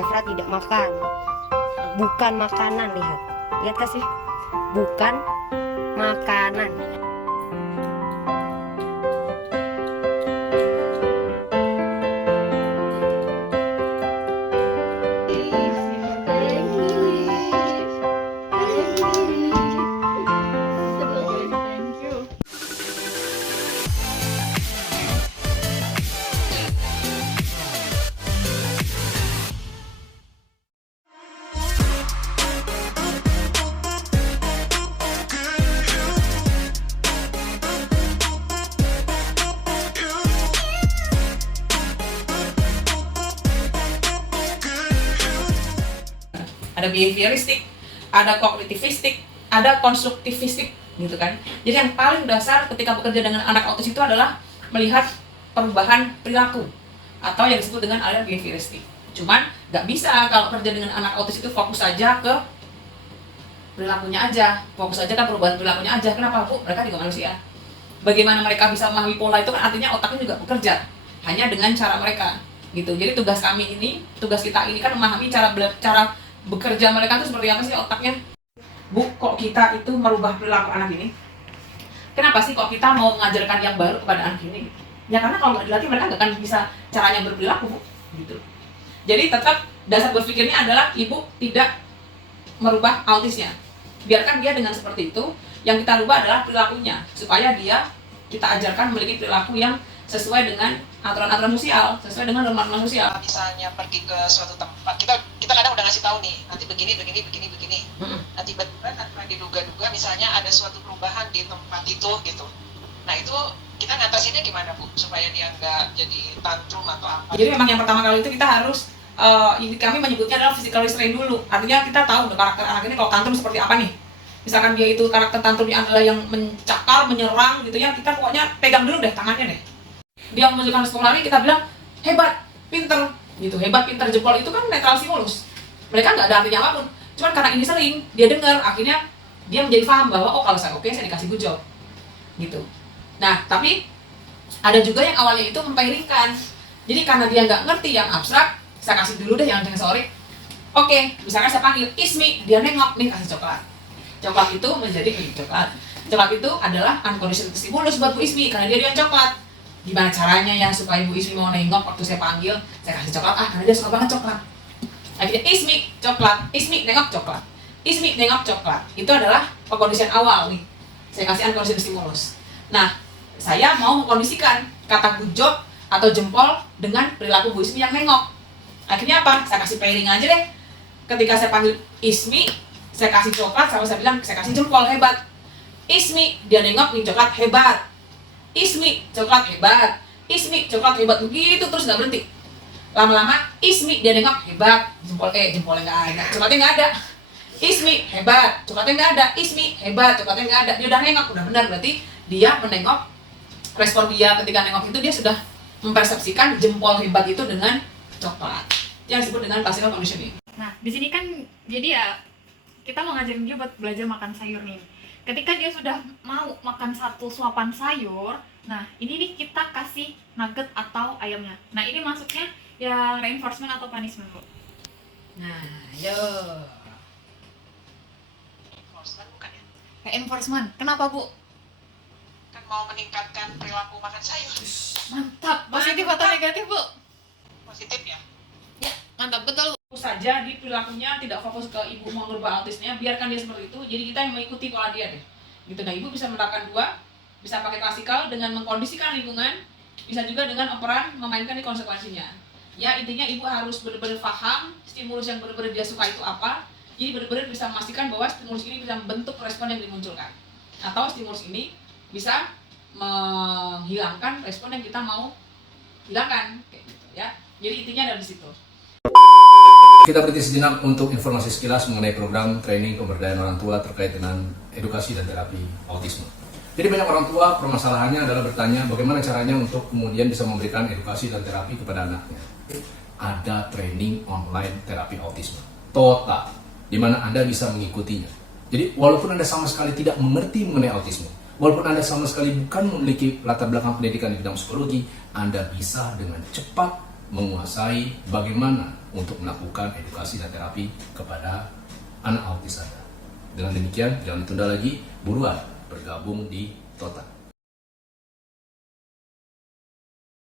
Efra tidak makan. Bukan makanan, lihat. Lihat kasih. Bukan makanan. Ada behavioristik, ada kognitivistik, ada konstruktivistik gitu kan. Jadi yang paling dasar ketika bekerja dengan anak autis itu adalah melihat perubahan perilaku atau yang disebut dengan area behavioristik. Cuman nggak bisa kalau kerja dengan anak autis itu fokus saja ke perilakunya aja, fokus saja ke perubahan perilakunya aja. Kenapa, Bu? Mereka juga manusia. Bagaimana mereka bisa memahami pola itu kan artinya otaknya juga bekerja hanya dengan cara mereka gitu. Jadi tugas kita ini kan memahami cara bekerja mereka itu seperti apa sih otaknya. Bu, kok kita itu merubah perilaku anak ini? Kenapa sih kok kita mau mengajarkan yang baru kepada anak ini? Ya karena kalau nggak dilatih mereka nggak akan bisa caranya berperilaku, Bu. Gitu. Jadi tetap dasar berpikirnya adalah ibu tidak merubah autisnya. Biarkan dia dengan seperti itu, yang kita rubah adalah perilakunya supaya kita ajarkan memiliki perilaku yang sesuai dengan aturan-aturan sosial, sesuai dengan norma-norma sosial. Misalnya pergi ke suatu tempat, kita kadang udah ngasih tahu nih, nanti begini. Nah tiba-tiba tanpa diduga-duga misalnya ada suatu perubahan di tempat itu gitu. Nah itu kita ngatasinnya gimana, Bu? Supaya dia nggak jadi tantrum atau apa. Jadi memang yang pertama kali itu kita harus kami menyebutnya adalah physical restraint dulu. Artinya kita tahu karakter anak ini kalau tantrum seperti apa nih. Misalkan dia itu karakter tantrumnya adalah yang mencakar, menyerang gitu ya, kita pokoknya pegang dulu deh tangannya deh. Dia menunjukkan respon lari, kita bilang hebat, pinter gitu. Hebat, pinter, jempol itu kan netral stimulus. Mereka nggak ada artinya apapun. Cuman karena ini sering, dia dengar, akhirnya dia menjadi paham bahwa oh kalau saya oke, saya dikasih good job gitu. Nah, tapi ada juga yang awalnya itu mempairingkan. Jadi karena dia nggak ngerti yang abstrak, saya kasih dulu deh yang sensorik. Oke, misalkan saya panggil Ismi, dia nengok nih, kasih coklat. Coklat itu menjadi coklat. Coklat itu adalah unconditional stimulus buat Bu Ismi karena dia doyan coklat. Gimana caranya ya supaya Bu Ismi mau nengok waktu saya panggil, saya kasih coklat, karena dia suka banget coklat. Akhirnya Ismi coklat, Ismi nengok coklat, Ismi nengok coklat. Itu adalah pengkondisian awal nih. Saya kasih unconditional stimulus. Nah, saya mau mengkondisikan kata good job atau jempol dengan perilaku Bu Ismi yang nengok. Akhirnya apa? Saya kasih pairing aja deh. Ketika saya panggil Ismi, saya kasih coklat, sama saya bilang saya kasih jempol, hebat. Ismi, dia nengok nih coklat, hebat. Ismi, coklat hebat. Ismi, coklat hebat. Begitu terus nggak berhenti. Lama-lama, Ismi, dia nengok hebat. Jempolnya nggak ada. Coklatnya nggak ada. Ismi, hebat. Coklatnya nggak ada. Ismi, hebat. Coklatnya nggak ada. Dia udah nengok, udah benar. Berarti dia menengok. Respon dia ketika nengok itu dia sudah mempersepsikan jempol hebat itu dengan coklat. Yang disebut dengan classical conditioning. Nah, di sini kan jadi ya kita mau ngajarin dia buat belajar makan sayur nih. Ketika dia sudah mau makan satu suapan sayur, nah ini nih kita kasih nugget atau ayamnya. Nah ini masuknya ya reinforcement atau punishment, Bu. Nah, yo. Enforcement bukan ya? Reinforcement, kenapa, Bu? Kan mau meningkatkan perilaku makan sayur. Mantap, positif atau negatif, Bu? Positif ya? Ya, mantap, betul. Fokus saja di perilakunya, tidak fokus ke ibu mau merubah autisnya, biarkan dia seperti itu. Jadi kita yang mengikuti pola dia deh. Gitu. Nah, ibu bisa menerapkan dua, bisa pakai klasikal dengan mengkondisikan lingkungan, bisa juga dengan operan memainkan di konsekuensinya. Ya, intinya ibu harus benar-benar paham stimulus yang benar-benar dia suka itu apa. Jadi benar-benar bisa memastikan bahwa stimulus ini bisa membentuk respon yang dimunculkan. Atau stimulus ini bisa menghilangkan respon yang kita mau hilangkan, kayak gitu ya. Jadi intinya dari situ. Kita berhenti sejenak untuk informasi sekilas mengenai program training pemberdayaan orang tua terkait dengan edukasi dan terapi autisme. Jadi banyak orang tua permasalahannya adalah bertanya bagaimana caranya untuk kemudian bisa memberikan edukasi dan terapi kepada anaknya. Ada training online terapi autisme total, di mana Anda bisa mengikutinya. Jadi walaupun Anda sama sekali tidak mengerti mengenai autisme, walaupun Anda sama sekali bukan memiliki latar belakang pendidikan di bidang psikologi, Anda bisa dengan cepat menguasai bagaimana untuk melakukan edukasi dan terapi kepada anak autis Anda. Dengan demikian, jangan ditunda lagi, buruan bergabung di Tota.